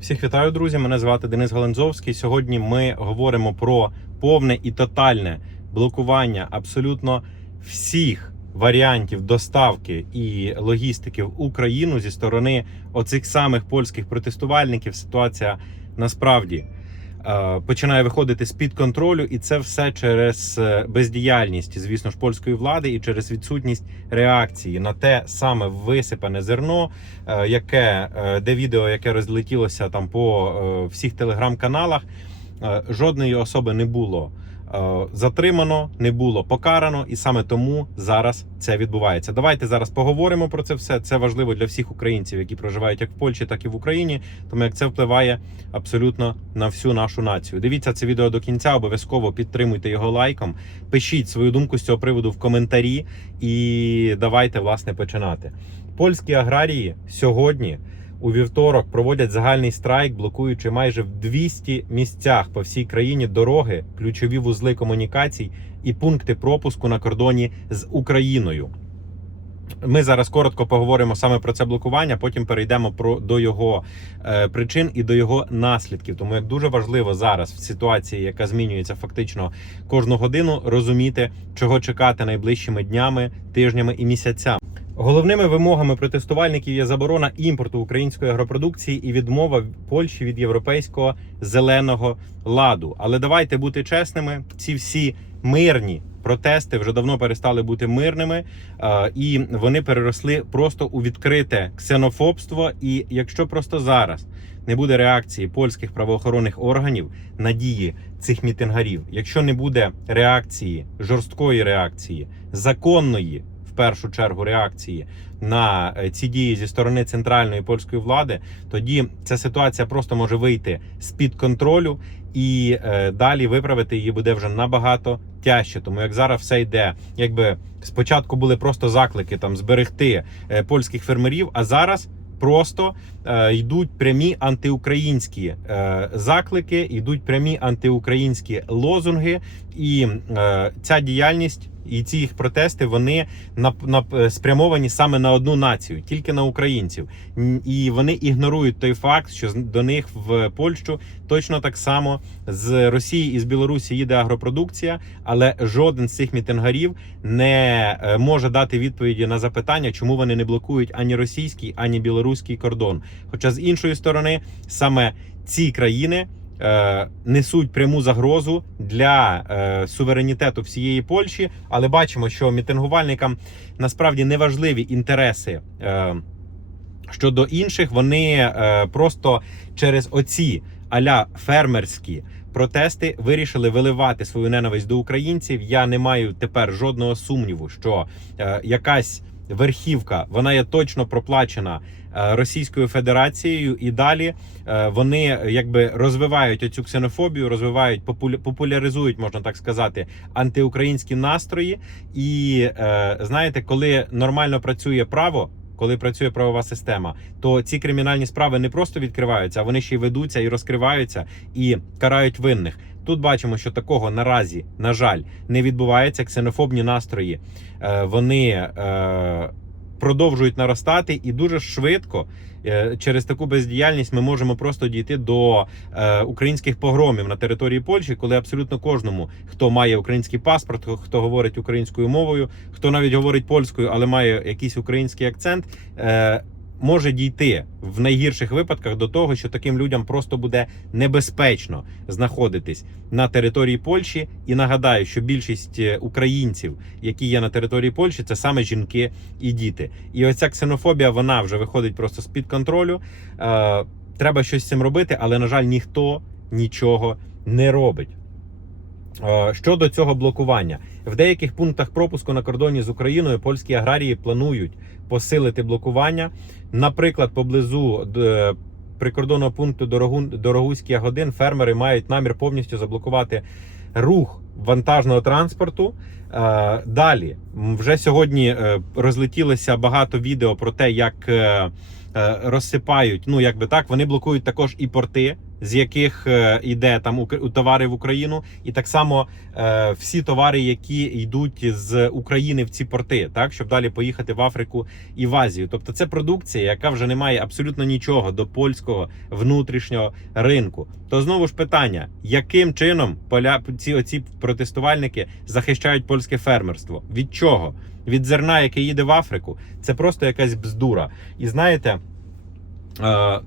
Всіх вітаю, друзі. Мене звати Денис Галанзовський. Сьогодні ми говоримо про повне і тотальне блокування абсолютно всіх варіантів доставки і логістики в Україну зі сторони оцих самих польських протестувальників. Ситуація насправді починає виходити з під контролю, і це все через е, бездіяльність, звісно ж, польської влади і через відсутність реакції на те саме висипане зерно, е, яке е, де відео, яке розлетілося там по е, всіх телеграм-каналах. Е, Жодної особи не було е, затримано, не було покарано, і саме тому зараз це відбувається. Давайте зараз поговоримо про це все. Це важливо для всіх українців, які проживають як в Польщі, так і в Україні, тому як це впливає абсолютно на всю нашу націю. Дивіться це відео до кінця, обов'язково підтримуйте його лайком. Пишіть свою думку з цього приводу в коментарі, і давайте власне починати. Польські аграрії сьогодні. У вівторок проводять загальний страйк, блокуючи майже в 200 місцях по всій країні дороги, ключові вузли комунікацій і пункти пропуску на кордоні з Україною. Ми зараз коротко поговоримо саме про це блокування. Потім перейдемо про до його е, причин і до його наслідків. Тому як дуже важливо зараз в ситуації, яка змінюється фактично кожну годину, розуміти, чого чекати найближчими днями, тижнями і місяцями. Головними вимогами протестувальників є заборона імпорту української агропродукції і відмова Польщі від європейського зеленого ладу. Але давайте бути чесними: ці всі мирні протести вже давно перестали бути мирними, е, і вони переросли просто у відкрите ксенофобство. І якщо просто зараз не буде реакції польських правоохоронних органів на дії цих мітингарів, якщо не буде реакції, жорсткої реакції, законної першу чергу реакції на е, ці дії зі сторони центральної польської влади, тоді ця ситуація просто може вийти з під контролю, і е, далі виправити її буде вже набагато тяжче. Тому як зараз все йде, якби спочатку були просто заклики там зберегти е, польських фермерів, а зараз. Просто е, йдуть прямі антиукраїнські е, заклики, йдуть прямі антиукраїнські лозунги, і е, ця діяльність і ці їх протести вони на, на спрямовані саме на одну націю, тільки на українців. І вони ігнорують той факт, що до них в Польщу точно так само з Росії і з Білорусі їде агропродукція, але жоден з цих мітингарів не е, може дати відповіді на запитання, чому вони не блокують ані російський, ані білоруський кордон. Хоча з іншої сторони, саме ці країни. Е, Несуть пряму загрозу для е, суверенітету всієї Польщі, але бачимо, що мітингувальникам насправді не важливі інтереси е, щодо інших. Вони е, просто через оці аля фермерські протести вирішили виливати свою ненависть до українців. Я не маю тепер жодного сумніву, що е, якась верхівка вона є точно проплачена е, Російською Федерацією, і далі е, вони якби розвивають оцю ксенофобію, розвивають популя- популяризують, можна так сказати, антиукраїнські настрої. І е, знаєте, коли нормально працює право. Коли працює правова система, то ці кримінальні справи не просто відкриваються, а вони ще й ведуться і розкриваються і карають винних. Тут бачимо, що такого наразі, на жаль, не відбувається. Ксенофобні настрої е, вони е, продовжують наростати, і дуже швидко е, через таку бездіяльність ми можемо просто дійти до українських погромів на території Польщі, коли абсолютно кожному, хто має український паспорт, хто говорить українською мовою, хто навіть говорить польською, але має якийсь український акцент. Може дійти в найгірших випадках до того, що таким людям просто буде небезпечно знаходитись на території Польщі. І нагадаю, що більшість е, українців, які є на території Польщі, це саме жінки і діти. І оця ксенофобія вона вже виходить просто з під контролю. Е, треба щось з цим робити, але на жаль, ніхто нічого не робить. Е, Щодо цього блокування, в деяких пунктах пропуску на кордоні з Україною польські аграрії планують посилити блокування. Наприклад, поблизу прикордонного пункту Дорогу, Дорогуський годин фермери мають намір повністю заблокувати рух вантажного транспорту. Е, Далі вже сьогодні е, розлетілося багато відео про те, як е, е, розсипають. Ну якби так, вони блокують також і порти з яких е, йде там укр- товари в Україну, і так само е, всі товари, які йдуть з України в ці порти, так щоб далі поїхати в Африку і в Азію. Тобто це продукція, яка вже не має абсолютно нічого до польського внутрішнього ринку. То знову ж питання: яким чином поля ці оці протестувальники захищають польське фермерство? Від чого? Від зерна, яке їде в Африку, це просто якась бздура. І знаєте. Е,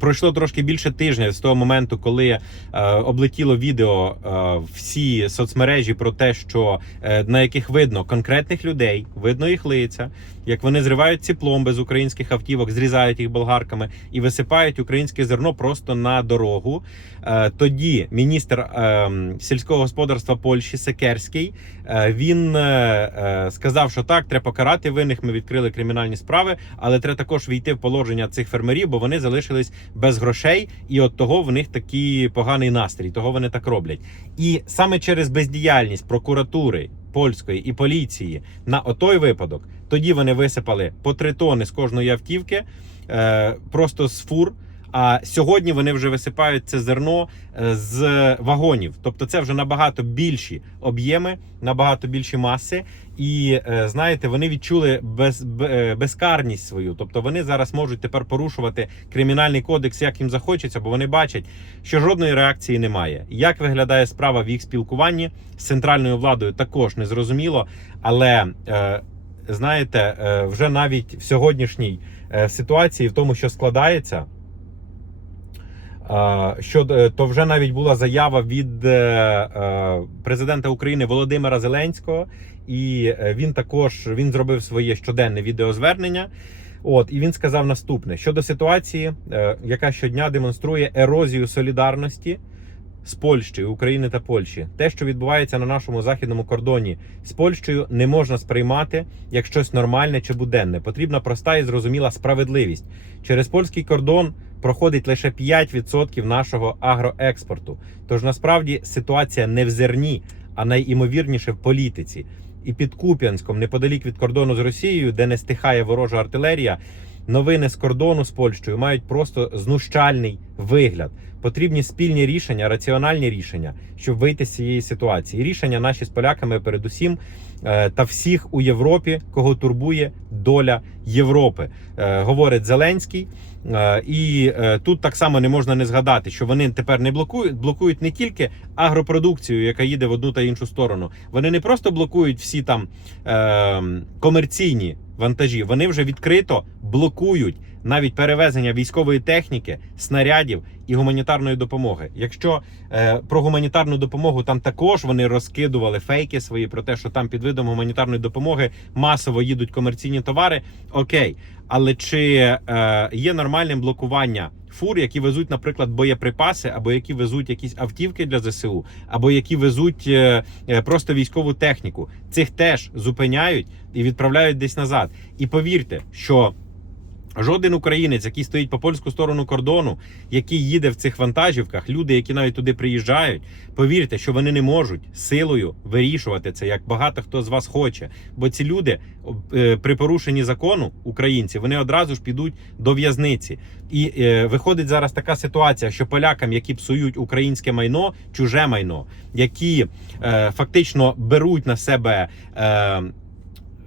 Пройшло трошки більше тижня з того моменту, коли е, облетіло відео е, всі соцмережі про те, що е, на яких видно конкретних людей, видно їх лиця, як вони зривають ці пломби з українських автівок, зрізають їх болгарками і висипають українське зерно просто на дорогу. Е, тоді міністр е, сільського господарства Польщі Секерський е, він е, е, сказав, що так, треба покарати винних. Ми відкрили кримінальні справи, але треба також війти в положення цих фермерів, бо вони залишились без грошей, і от того в них такий поганий настрій. Того вони так роблять. І саме через бездіяльність прокуратури польської і поліції на отой випадок, тоді вони висипали по три тони з кожної автівки, е, просто з фур. А сьогодні вони вже висипають це зерно е, з вагонів. Тобто це вже набагато більші об'єми, набагато більші маси. І е, знаєте, вони відчули без, е, безкарність свою. Тобто вони зараз можуть тепер порушувати кримінальний кодекс, як їм захочеться, бо вони бачать, що жодної реакції немає. Як виглядає справа в їх спілкуванні з центральною владою, також не зрозуміло. Але знаєте, вже навіть в сьогоднішній ситуації, в тому, що складається. Що е, то вже навіть була заява від е, е, президента України Володимира Зеленського, і він також він зробив своє щоденне відеозвернення. От і він сказав наступне щодо ситуації, яка щодня демонструє ерозію солідарності з Польщею, України та Польщі. Те, що відбувається на нашому західному кордоні з Польщею, не можна сприймати як щось нормальне чи буденне. Потрібна проста і зрозуміла справедливість. Через польський кордон проходить лише 5% нашого агроекспорту. Тож насправді ситуація не в зерні, а найімовірніше в політиці. І під Куп'янськом, неподалік від кордону з Росією, де не стихає ворожа артилерія, новини з кордону з Польщею мають просто знущальний вигляд. Потрібні спільні рішення, раціональні рішення, щоб вийти з цієї ситуації. Рішення наші з поляками, передусім, е, та всіх у Європі, кого турбує доля Європи, Е, говорить Зеленський. Е, І тут так само не можна не згадати, що вони тепер не блокують, блокують не тільки агропродукцію, яка їде в одну та іншу сторону. Вони не просто блокують всі там е, комерційні вантажі, вони вже відкрито блокують навіть перевезення військової техніки, снарядів і гуманітарної допомоги. Якщо е, про гуманітарну допомогу там також вони розкидували фейки свої про те, що там під видом гуманітарної допомоги масово їдуть комерційні товари. Окей, але чи е, є нормальним блокування фур, які везуть, наприклад, боєприпаси, або які везуть якісь автівки для ЗСУ, або які везуть е, е, просто військову техніку? Цих теж зупиняють і відправляють десь назад. І повірте, що. Жоден українець, який стоїть по польську сторону кордону, який їде в цих вантажівках, люди, які навіть туди приїжджають, повірте, що вони не можуть силою вирішувати це, як багато хто з вас хоче. Бо ці люди е, при порушенні закону українці вони одразу ж підуть до в'язниці. І е, виходить зараз така ситуація, що полякам, які псують українське майно, чуже майно, які е, фактично беруть на себе, е,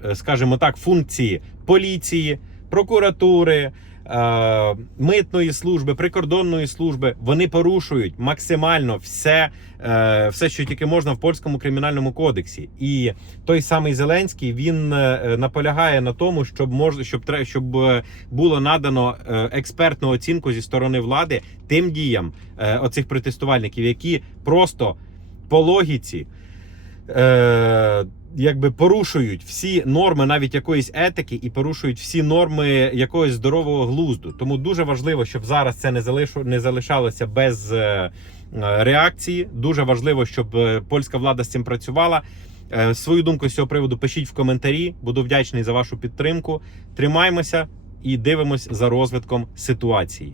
е, скажімо так, функції поліції прокуратури, е, митної служби, прикордонної служби. Вони порушують максимально все, е, все, що тільки можна в польському кримінальному кодексі. І той самий Зеленський він е, наполягає на тому, щоб мож, щоб щоб було надано експертну оцінку зі сторони влади тим діям оцих протестувальників, які просто по логіці. Е, якби порушують всі норми навіть якоїсь етики і порушують всі норми якогось здорового глузду. Тому дуже важливо, щоб зараз це не залишу не залишалося без е, реакції. Дуже важливо, щоб е, польська влада з цим працювала. Е, Свою думку з цього приводу пишіть в коментарі. Буду вдячний за вашу підтримку. Тримаймося і дивимось за розвитком ситуації.